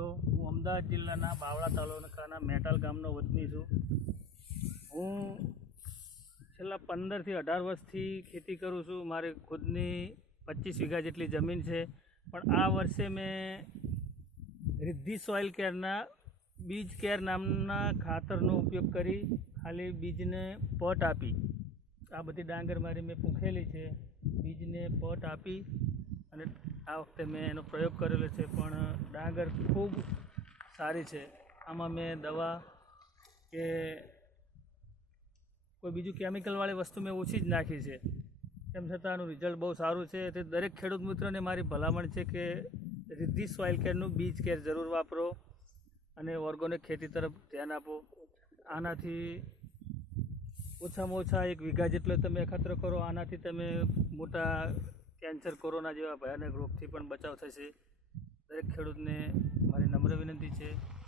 મિત્રો, હું અમદાવાદ જિલ્લાના બાવળા તાલુકાના મેટાલ ગામનો વતની છું. હું છેલ્લા પંદરથી અઢાર વર્ષથી ખેતી કરું છું. મારી ખુદની પચીસ વીઘા જેટલી જમીન છે. પણ આ વર્ષે મેં રિદ્ધિ સોઇલ કેરના, બીજ કેર નામના ખાતરનો ઉપયોગ કરી ખાલી બીજને પટ આપી. આ બધી ડાંગર મારી મેં પૂંખેલી છે. બીજને પટ આપી અને આ વખતે મેં એનો પ્રયોગ કરેલો છે, પણ ડાંગર ખૂબ સારી છે. આમાં મેં દવા કે કોઈ બીજું કેમિકલવાળી વસ્તુ મેં ઓછી જ નાખી છે. તેમ છતાં આનું રિઝલ્ટ બહુ સારું છે. તે દરેક ખેડૂત મિત્રોને મારી ભલામણ છે કે રિદ્ધિ સોઇલ કેરનું બીજ કેર જરૂર વાપરો અને ઓર્ગોનિક ખેતી તરફ ધ્યાન આપો. આનાથી ઓછામાં ઓછા એક વીઘા જેટલો તમે એકત્ર કરો, આનાથી તમે મોટા કેન્સર કોરોના જેવા ભયાનક રોગથી પણ બચાવ થશે. દરેક ખેડૂતને મારી નમ્ર વિનંતી છે.